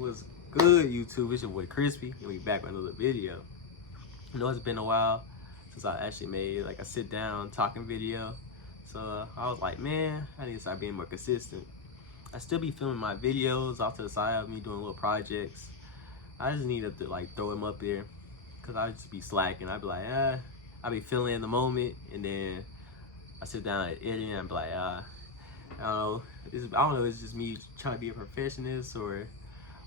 What's good, YouTube? It's your boy Crispy, and we back with another video. I know it's been a while since I actually made like a sit down talking video, so I was like, man, I need to start being more consistent. I still be filming my videos off to the side of me doing little projects. I just need to like throw them up there, cause I just be slacking. I'd be like, I be feeling in the moment, and then I sit down at editing, and I be like, I don't know. I don't know. It's just me trying to be a perfectionist or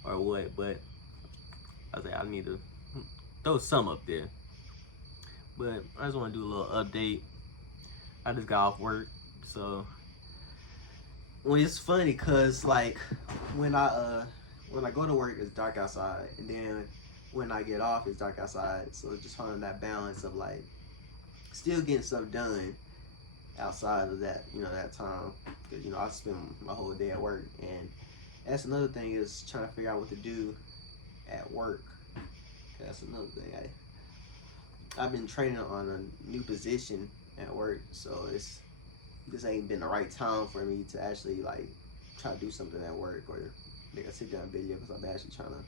what, but I was like, I need to throw some up there. But I just want to do a little update. I just got off work, so well, it's funny cause like when I go to work, it's dark outside, and then when I get off, it's dark outside. So it's just finding that balance of like still getting stuff done outside of that, that time, because I spend my whole day at work, and that's another thing is trying to figure out what to do at work. That's another thing. I've been training on a new position at work, so this ain't been the right time for me to actually like try to do something at work or make a sit down video, because I'm actually trying to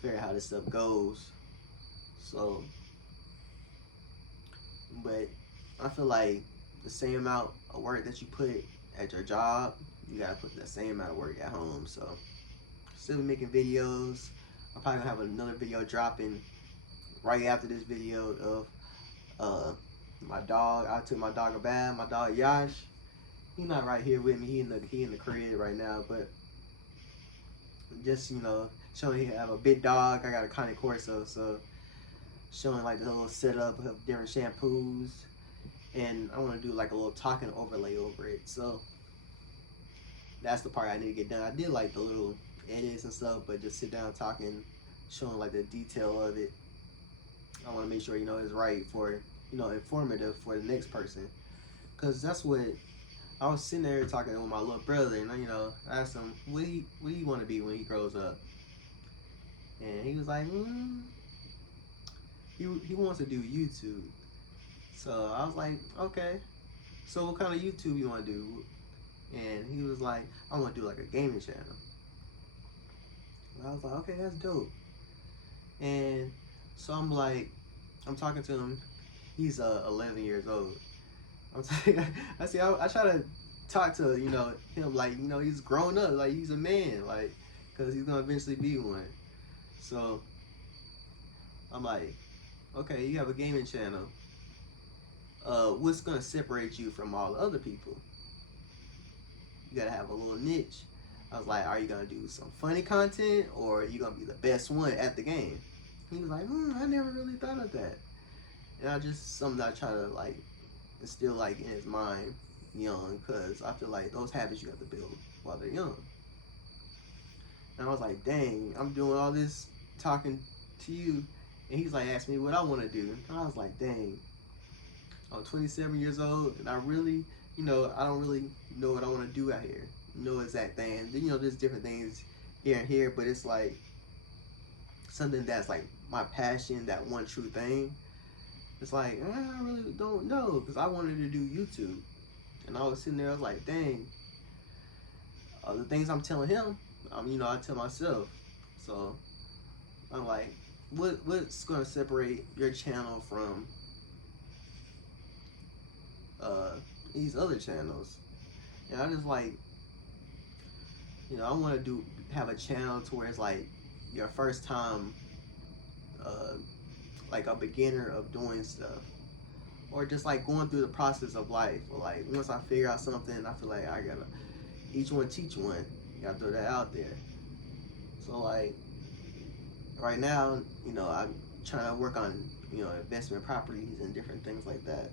figure out how this stuff goes. So, but I feel like the same amount of work that you put at your job, you gotta put the same amount of work at home. So, still be making videos. I'm probably gonna have another video dropping right after this video of my dog. I took my dog a bath. My dog Yash. He's not right here with me. He in the crib right now. But just showing he have a big dog. I got a Cane Corso, so showing like the little setup of different shampoos, and I want to do like a little talking overlay over it. So that's the part I need to get done. I did like the little edits and stuff, but just sit down talking, showing like the detail of it. I want to make sure it's right for informative for the next person, because that's what I was sitting there talking with my little brother, and I asked him what do you want to be when he grows up, and he was like, he wants to do YouTube. So I was like, okay, so what kind of YouTube you want to do? And he was like, I want to do like a gaming channel. And I was like, okay, that's dope. And so I'm talking to him. He's 11 years old. I try to talk to him like he's grown up, like he's a man, like, because he's gonna eventually be one. So I'm like, okay, you have a gaming channel. What's gonna separate you from all the other people? You gotta have a little niche. I was like, are you gonna do some funny content, or are you gonna be the best one at the game? He was like, I never really thought of that. And I just something I try to like instill like in his mind young, because I feel like those habits you have to build while they're young. And I was like, dang, I'm doing all this talking to you, and he's like asking me what I want to do. And I was like, dang, I'm 27 years old, and I really, I don't really know what I want to do out here. No exact thing. There's different things here and here, but it's like something that's like my passion, that one true thing. It's like, I really don't know, because I wanted to do YouTube. And I was sitting there, I was like, dang, the things I'm telling him, I tell myself. So I'm like, what's going to separate your channel from these other channels? And I just like, I want to have a channel to where it's like your first time, like a beginner of doing stuff, or just like going through the process of life. Or like once I figure out something, I feel like I gotta each one teach one. You gotta throw that out there. So like right now, I'm trying to work on investment properties and different things like that.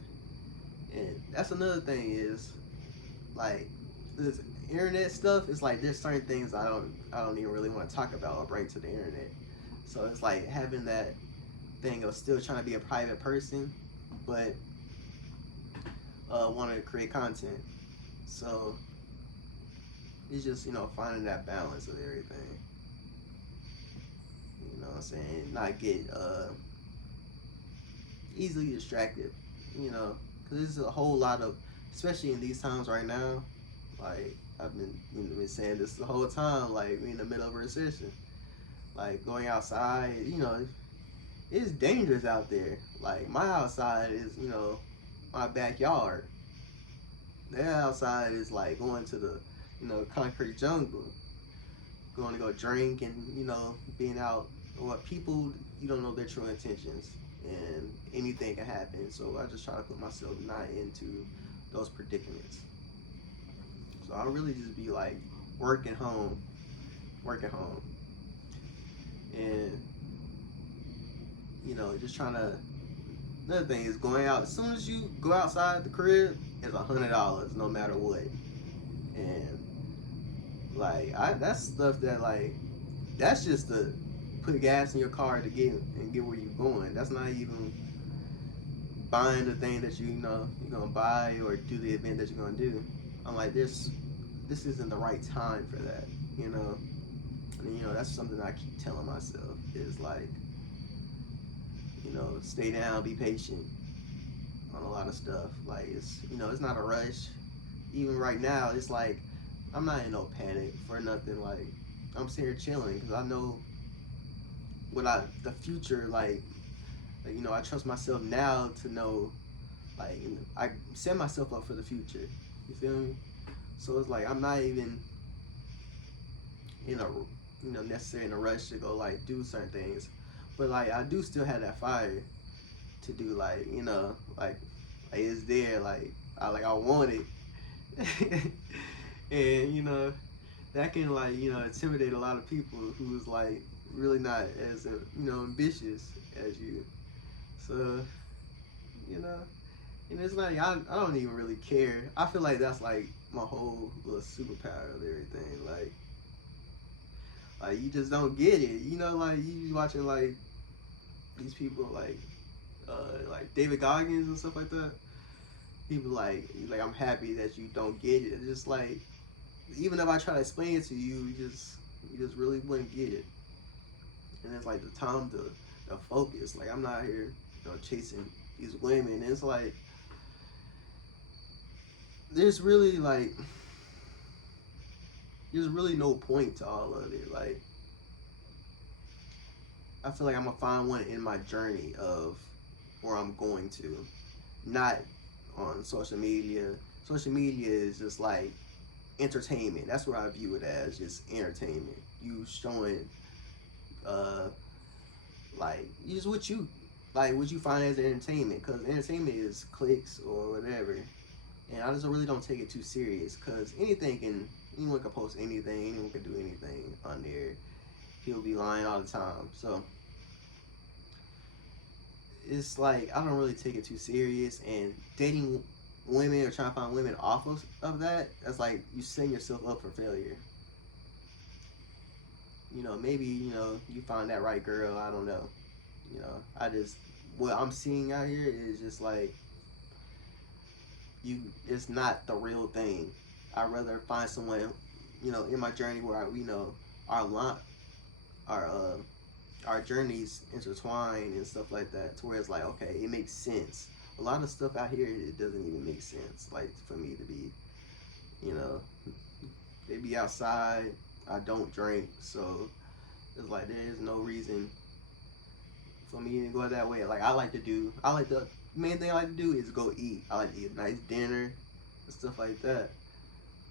And that's another thing is like this internet stuff. Is like there's certain things I don't even really want to talk about or bring to the internet. So it's like having that thing of still trying to be a private person, but wanting to create content. So it's just finding that balance of everything. You know what I'm saying? Not get easily distracted. Because there's a whole lot of, especially in these times right now. Like I've been saying this the whole time. Like we're in the middle of a recession. Like going outside, it's dangerous out there. Like my outside is, my backyard. Their outside is like going to the, concrete jungle. Going to go drink and, being out. What people, you don't know their true intentions. And anything can happen. So I just try to put myself not into those predicaments. So I really just be like working home. And, just trying to. Another thing is going out. As soon as you go outside the crib, it's $100 no matter what. And like that's stuff that like that's just to put gas in your car to get where you're going. That's not even buying the thing that you're gonna buy or do the event that you're gonna do. I'm like this isn't the right time for that. And that's something I keep telling myself is like stay down, be patient on a lot of stuff. Like it's not a rush. Even right now, it's like I'm not in no panic for nothing. Like I'm sitting here chilling because I know the future. Like I trust myself now to know. Like I set myself up for the future. You feel me? So it's like I'm not even in a necessarily in a rush to go like do certain things, but like I do still have that fire to do like like it's there. Like I want it. And that can like intimidate a lot of people who's like really not as ambitious as you. So and it's like I don't even really care. I feel like that's like my whole little superpower of everything. Like you just don't get it. Like you watching like these people like David Goggins and stuff like that. People like I'm happy that you don't get it. It's just like even if I try to explain it to you, you just really wouldn't get it. And it's like the time to focus. Like I'm not here, chasing these women. It's like there's really no point to all of it. Like I feel like I'm gonna find one in my journey of where I'm going to, not on social media. Social media is just like entertainment. That's what I view it as, just entertainment. You showing like just what you find as entertainment, because entertainment is clicks or whatever. And I just really don't take it too serious, because anyone can post anything, anyone can do anything on there. People be lying all the time. So it's like I don't really take it too serious, and dating women or trying to find women off of that, that's like you setting yourself up for failure. Maybe you find that right girl, I don't know. What I'm seeing out here is just like it's not the real thing. I'd rather find someone in my journey where our our journeys intertwine and stuff like that, to where it's like, okay, it makes sense. A lot of stuff out here, it doesn't even make sense. Like for me to be, they be outside. I don't drink, so it's like there is no reason for me to go that way. Like the main thing I like to do is go eat. I like to eat a nice dinner and stuff like that.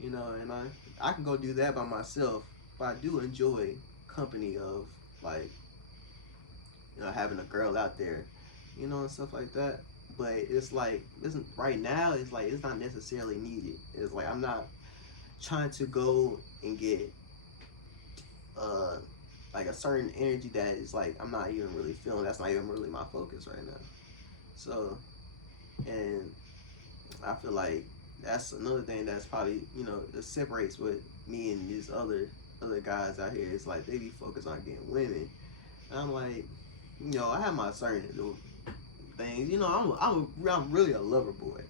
And I can go do that by myself, but I do enjoy company of like having a girl out there, and stuff like that. But it's like right now it's like it's not necessarily needed. It's like I'm not trying to go and get like a certain energy that is like I'm not even really feeling. That's not even really my focus right now. So, and I feel like that's another thing that's probably that separates what me and these other guys out here. It's like they be focused on getting women, and I'm like, I have my certain things. I'm really a lover boy,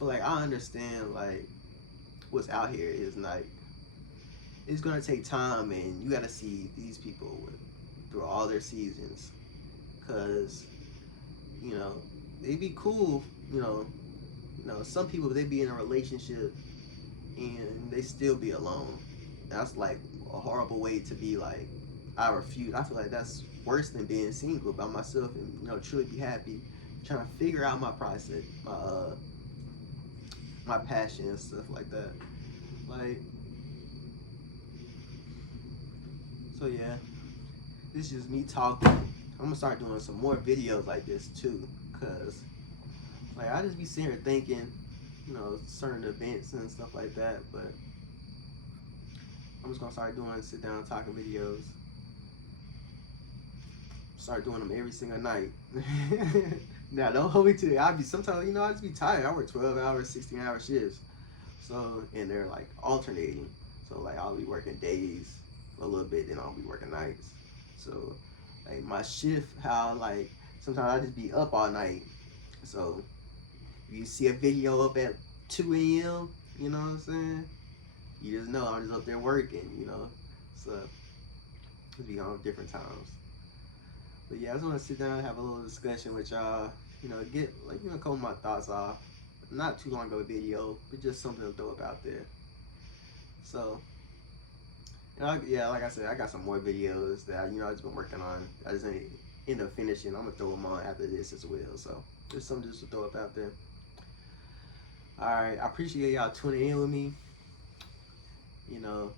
but like I understand like what's out here is like it's gonna take time, and you gotta see these people through all their seasons, cause they be cool. Some people they be in a relationship and they still be alone. That's like a horrible way to be like I refuse. I feel like that's worse than being single by myself and, you know, truly be happy. Trying to figure out my process, my passion and stuff like that. Like, so yeah, this is just me talking. I'm gonna start doing some more videos like this too, cause like I just be sitting here thinking, you know, certain events and stuff like that. But I'm just gonna start doing sit down talking videos. Start doing them every single night. Now don't hold me to it. Sometimes, you know, I just be tired. I work 12 hour, 16 hour shifts. So, and they're like alternating. So like I'll be working days a little bit, then I'll be working nights. So like my shift, how like sometimes I just be up all night. So you see a video up at 2 a.m., you know what I'm saying? You just know I'm just up there working, you know. So it'll be on different times. But yeah, I just want to sit down and have a little discussion with y'all. You know, get like, you know, couple of my thoughts off. Not too long of a video, but just something to throw up out there. So, you know, yeah, like I said, I got some more videos that, you know, I've just been working on. I just ain't end up finishing. I'm gonna throw them on after this as well. So just something just to throw up out there. All right, I appreciate y'all tuning in with me. You know,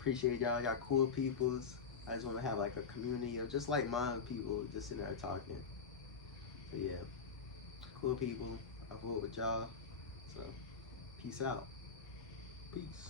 appreciate y'all cool peoples. I just want to have like a community of just like minded people just sitting there talking. So yeah, cool people. I vote with y'all. So peace out. Peace.